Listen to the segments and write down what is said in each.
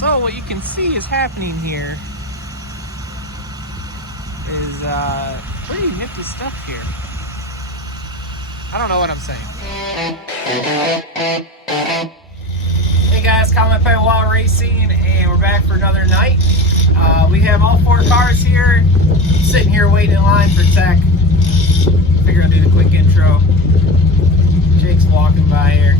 So what you can see is happening here is pretty nifty stuff here. I don't know what I'm saying. Hey guys, Comment Fan Wild Racing, and we're back for another night. We have all 4 cars here, sitting here waiting in line for tech. Figure I'll do the quick intro. Jake's walking by here.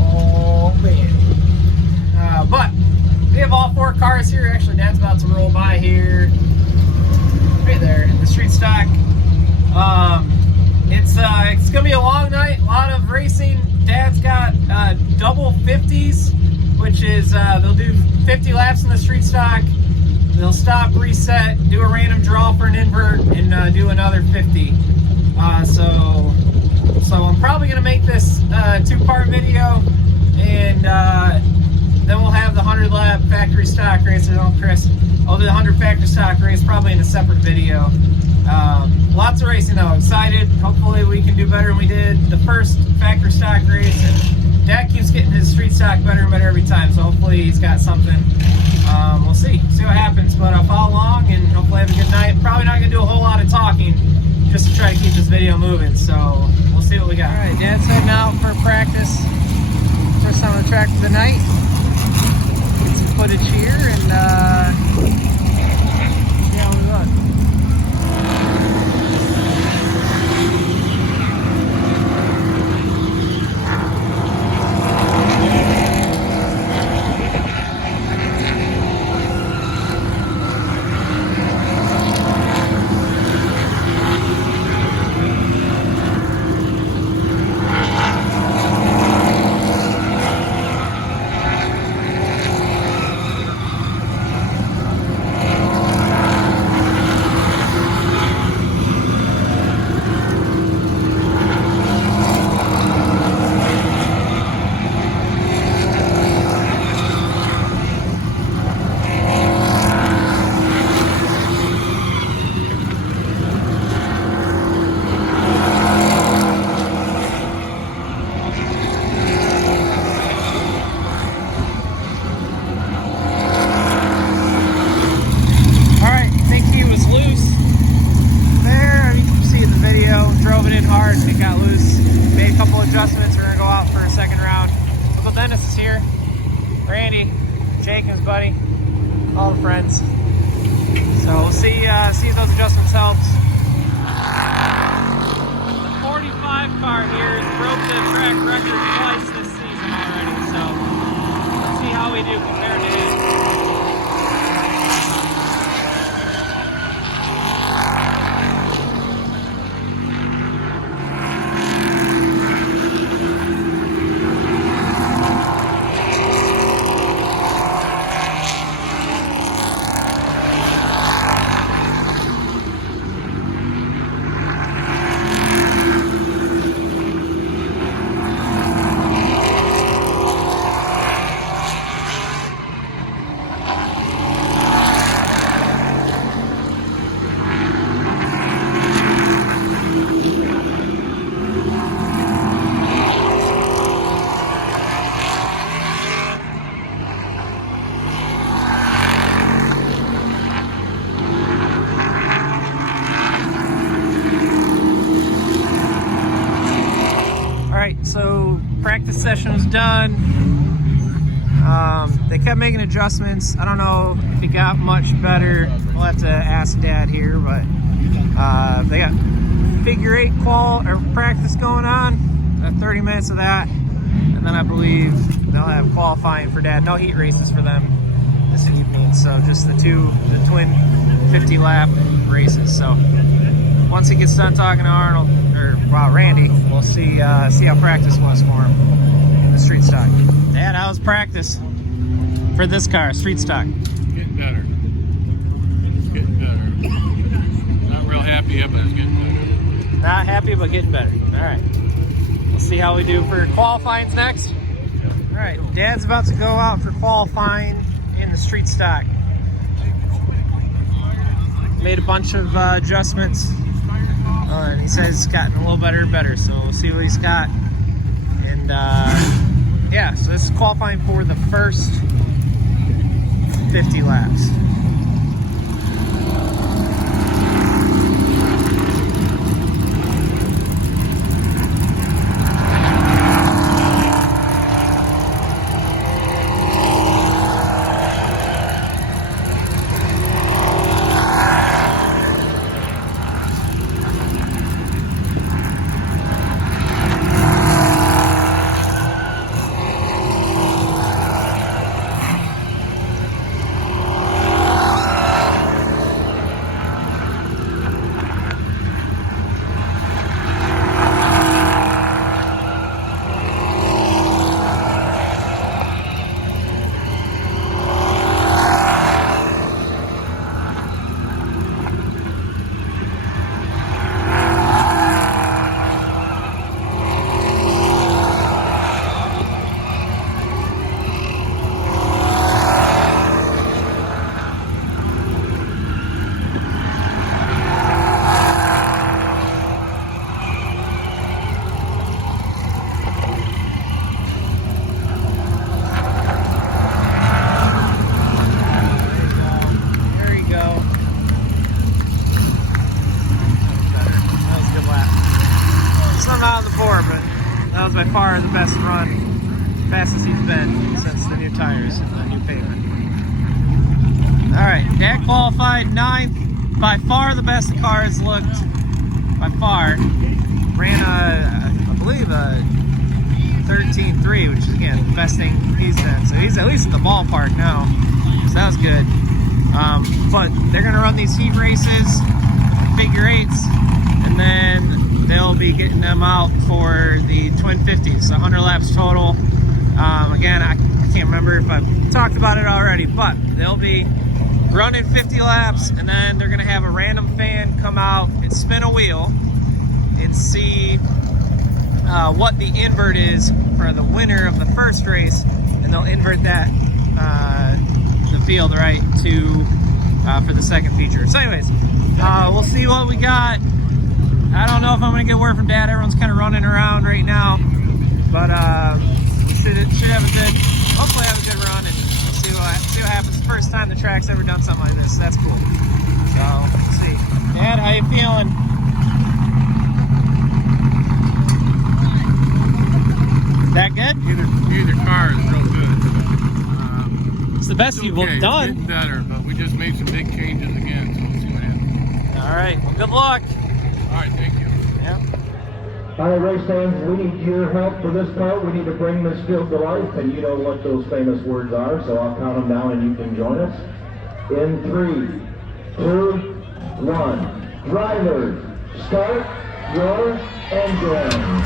Oh man. But we have all 4 cars here. Actually, Dad's about to roll by here. Right there in the street stock. It's gonna be a long night, a lot of racing. Dad's got double 50's, which is they'll do 50 laps in the street stock. They'll stop, reset, do a random draw for an invert, and do another 50. So I'm probably gonna make this 2-part video, and then we'll have the 100 lap factory stock race. I'll do the 100 factory stock race probably in a separate video. Lots of racing though. Excited. Hopefully we can do better than we did the first factory stock race. And Dad keeps getting his street stock better and better every time. So hopefully he's got something. We'll see what happens. But I'll follow along and hopefully have a good night. Probably not gonna do a whole lot of talking, just to try to keep this video moving. So we'll see what we got. All right, Dad's heading out for practice. First time on the track of the night. Get some footage here and see how we look. It got loose. Made a couple adjustments. We're gonna go out for a second round. Uncle Dennis is here. Randy, Jake and his buddy, all the friends. So we'll see if those adjustments helped. The 45 car here has broke the track record twice this season already. So let's see how we do compared to him. So practice session was done. They kept making adjustments. I don't know if it got much better. We'll have to ask Dad here, but they got figure 8 practice going on. 30 minutes of that, and then I believe they'll have qualifying for Dad. No heat races for them this evening, so just the twin 50 lap races. So once he gets done talking to Arnold, or Randy, we'll see how practice was for him in the street stock. Dad, how was practice for this car, street stock? Getting better. It's getting better. Not real happy yet, but it's getting better. Not happy, but getting better. All right. We'll see how we do for qualifying's next. All right, Dad's about to go out for qualifying in the street stock. Made a bunch of adjustments. And he says it's gotten a little better and better, so we'll see what he's got. And yeah, yeah, so this is qualifying for the first 50 laps. Out of the board, but that was by far the best run, fastest he's been since the new tires and the new pavement. Alright, Dad qualified 9th, by far the best the car has looked, by far. Ran I believe a 13.3, which is again the best thing he's done. So he's at least in the ballpark now, so that was good. But they're going to run these heat races, figure eights, and then they'll be getting them out for the twin 50s, 100 laps total. Again, I can't remember if I've talked about it already, but they'll be running 50 laps, and then they're going to have a random fan come out and spin a wheel and see what the invert is for the winner of the first race, and they'll invert that, the field, right, to for the second feature. So anyways, we'll see what we got. I don't know if I'm going to get word from Dad. Everyone's kind of running around right now. But should have a good, hopefully have a good run, and see what happens. First time the track's ever done something like this. So that's cool. So, let's see. Dad, how you feeling? That good? Either car is real good. It's the best you've done. It's better, but we just made some big changes again, so we'll see what happens. All right. Well, good luck. All right, thank you. Yeah. All right, race fans, we need your help for this part. We need to bring this field to life, and you know what those famous words are, so I'll count them down and you can join us. In 3, 2, 1. Drivers, start your engine.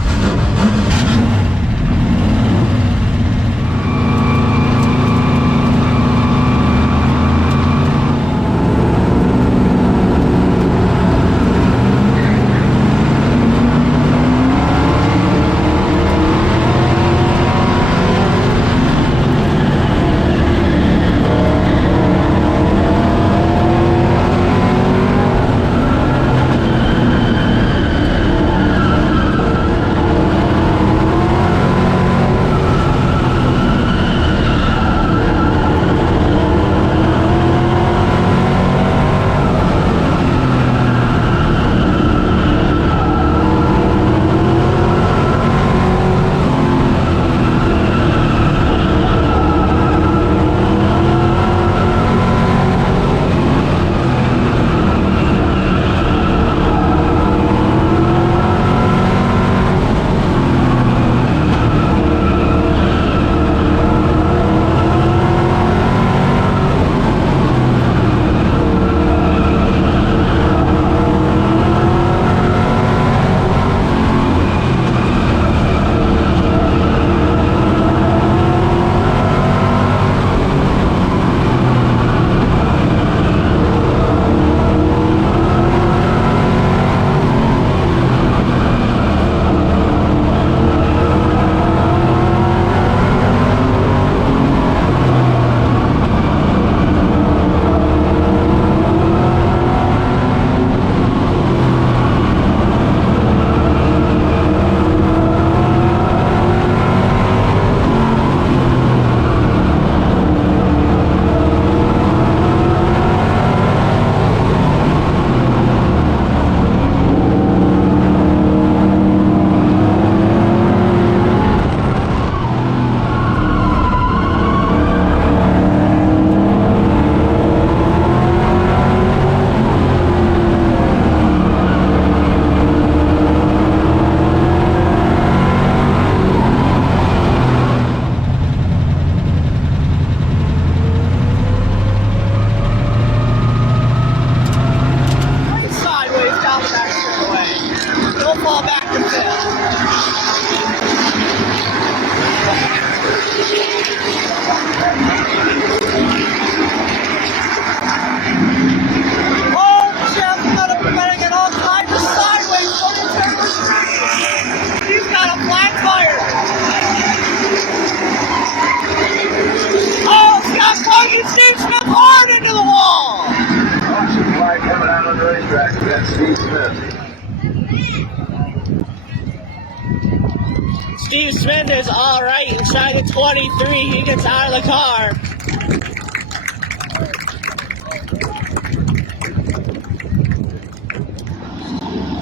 Smith is all right inside the 23. He gets out of the car.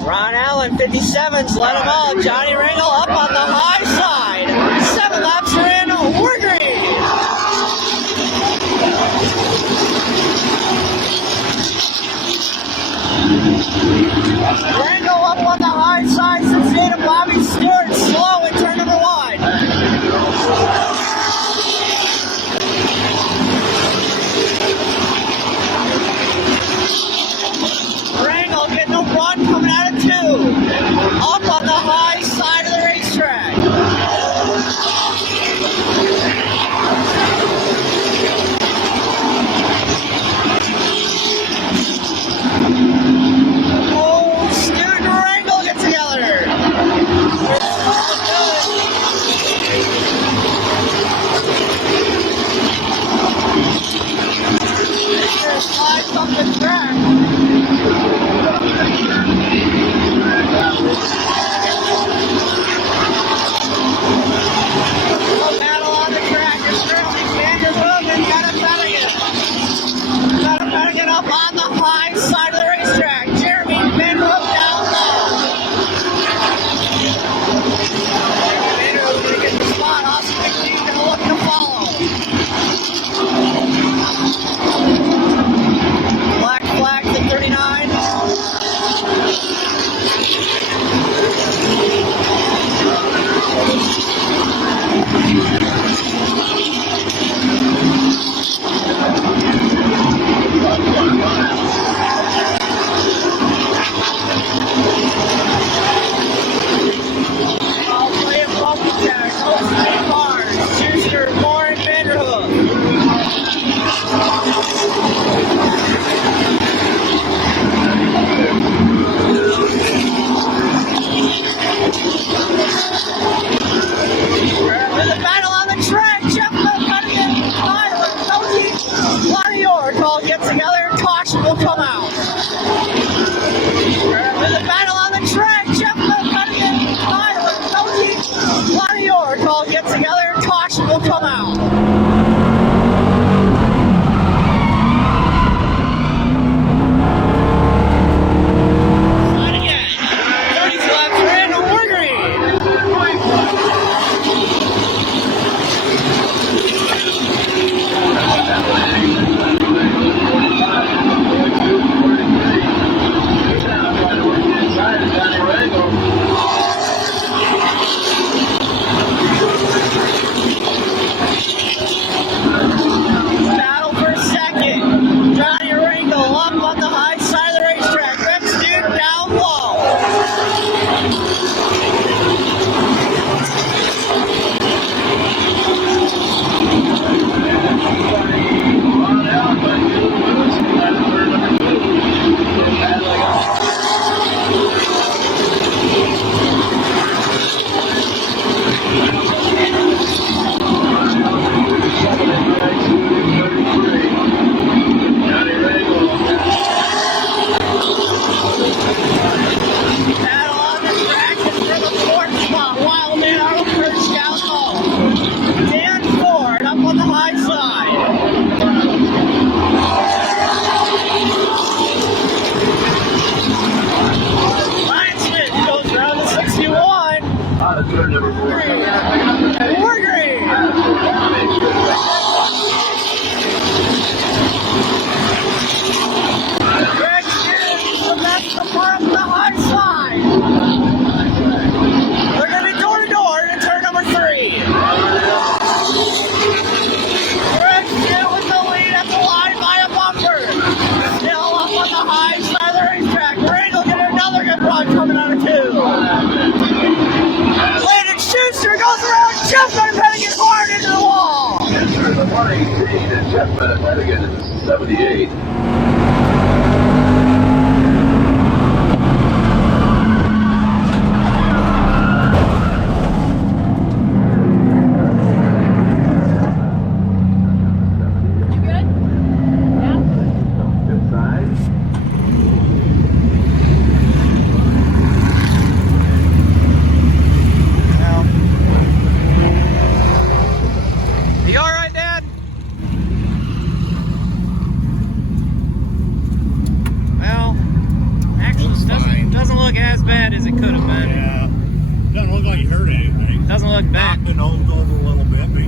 Ron Allen, 57's let him out. Johnny Ringel up on the high side. 7 laps are in. We're green. Ringel up on the high side. 68 of Bobby Stewart slow in turn number 1. Ringel getting a run coming out of 2. Up on the high side of the racetrack. Oh, Stewart and Ringel get together. It's all good. There's 5 up the track. Battle on the track. It's Sterling Sanders moving. Got to get up on the high side of the racetrack. Jeremy Benrook down low. Jeremy Benrook's going to get the spot. Austin McNeil's going to look to follow. Black flag to 39. I'll play a bumpy tag. No same bars. Schuster, Moore, and Vanderhook. With the battle on the track, Jeff cutting in Tyler, Coty, Lonnie Orr all get together, caution will come out. With the battle on the track, Jeff cutting in Tyler, Coty, Lonnie Orr all get together, caution will come out. Slide again. 30 laps are in, we're green. Battle for second. Johnny Ringel up on the high side of the racetrack. Red Dude down low. Battle on the track is for the 4th spot. Wildman Arnold Kurtz down low. Dan Ford up on the high side. Ryan Smith goes around the 61. We're green. Greg Hughes, that's the car up the high side. They're going to be door to door in turn number 3. Greg Hughes with the lead at the line by a bumper. Still up on the high side of the racetrack. Ring will get another good run coming out of 2. Landon Schuster goes around Jeff Pettigan hard into the wall. Enter the 118 and Jeff Pettigan in 78.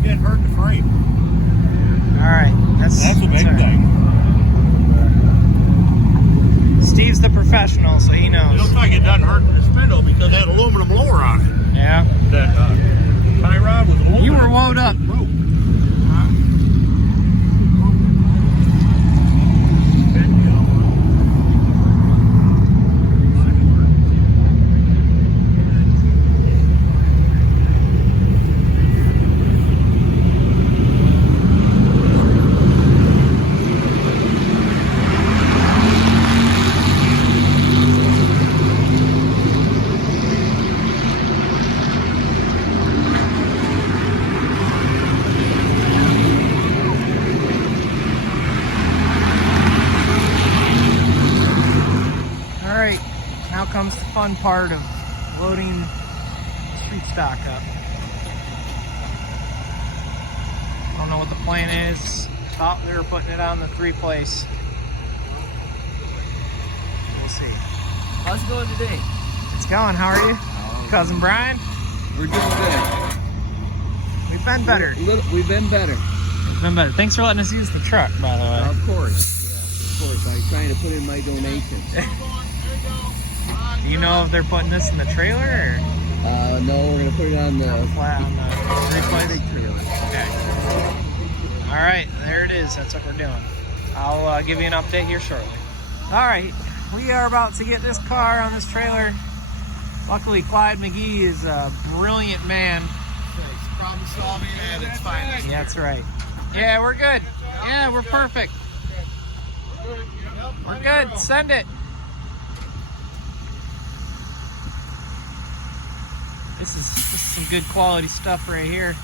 didn't hurt the frame. All right, that's a big all right. thing. Steve's the professional, so he It knows. looks like it doesn't hurt the spindle because that aluminum lower on it. Yeah. That tie rod was aluminum. You were wound up. Broke. All right, now comes the fun part of loading street stock up. Don't know what the plan is. Thought we were putting it on the 3-place. We'll see. How's it going today? It's going. How are you, Cousin Brian? We're doing good. We've been better. We've been better. We've been better. Thanks for letting us use the truck, by the way. Of course. Yeah, of course. I'm trying to put in my donations. Do you know if they're putting this in the trailer or No, we're going to put it on the flat on the 3-place? big trailer. Okay. All right, there it is. That's what we're doing. I'll give you an update here shortly. All right, we are about to get this car on this trailer. Luckily, Clyde McGee is a brilliant man. Problem solving at its finest. Yeah, that's right. Yeah, we're good. Yeah, we're perfect. We're good. Send it. This is some good quality stuff right here.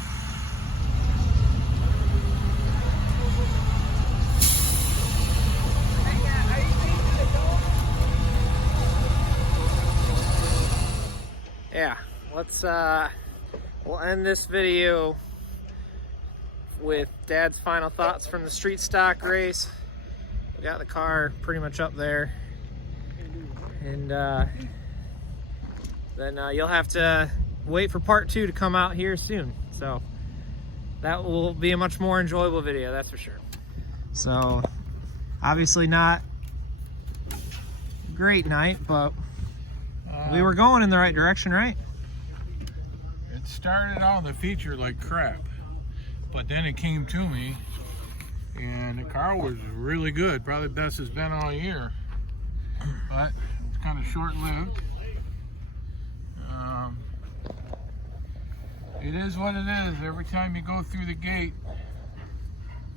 Yeah, let's we'll end this video with Dad's final thoughts from the street stock race. We got the car pretty much up there, and then you'll have to wait for part 2 to come out here soon. So that will be a much more enjoyable video, that's for sure. So obviously not a great night, but we were going in the right direction, right? It started out the feature like crap, but then it came to me, and the car was really good. Probably the best it's been all year, but it's kind of short-lived. It is what it is. Every time you go through the gate,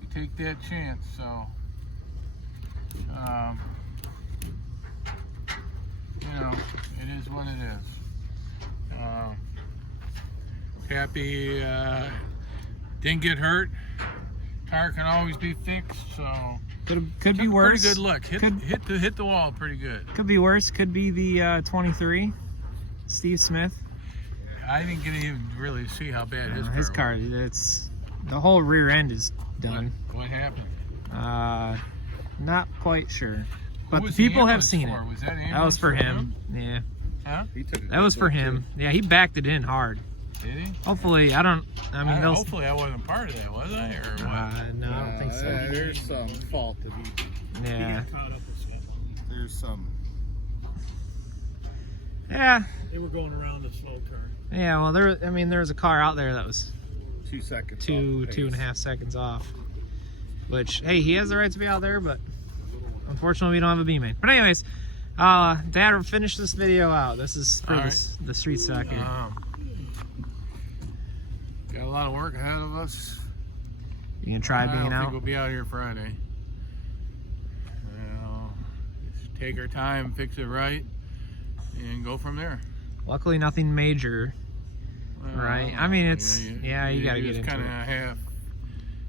you take that chance. So, you know, it is what it is. Happy didn't get hurt. Tire can always be fixed, so Could be worse. Pretty good luck. Hit the wall pretty good. Could be worse. Could be the 23, Steve Smith. I didn't get to even really see how bad his car was. It's the whole rear end is done. What happened? Not quite sure, but Who the was people have ambulance seen for? it. Was that That was ambulance for him. Yeah, Huh? that was for him. Yeah, he backed it in hard. Did he? Hopefully, I mean, they'll. Hopefully I wasn't part of that, was I? Or what? No, I don't think so. There's some fault to be. Yeah. There's some. Yeah. They were going around a slow turn. Yeah. Well, there was a car out there that was 2 seconds. two and a half seconds off. Which, hey, he has the right to be out there, but unfortunately, we don't have a B-main. But anyways, Dad will finish this video out. This is for the street stock here. Got a lot of work ahead of us. You gonna try I being don't think out? we'll be out here Friday. Well, just take our time, fix it right, and go from there. Luckily, nothing major. Well, Right. I mean, it's you gotta get into kind of it.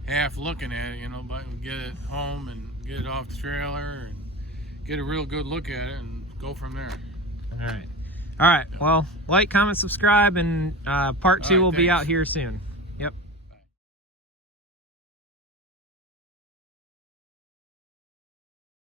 half looking at it, but get it home and get it off the trailer and get a real good look at it and go from there. All right. Well, like, comment, subscribe, and part 2 will be thanks. out here soon.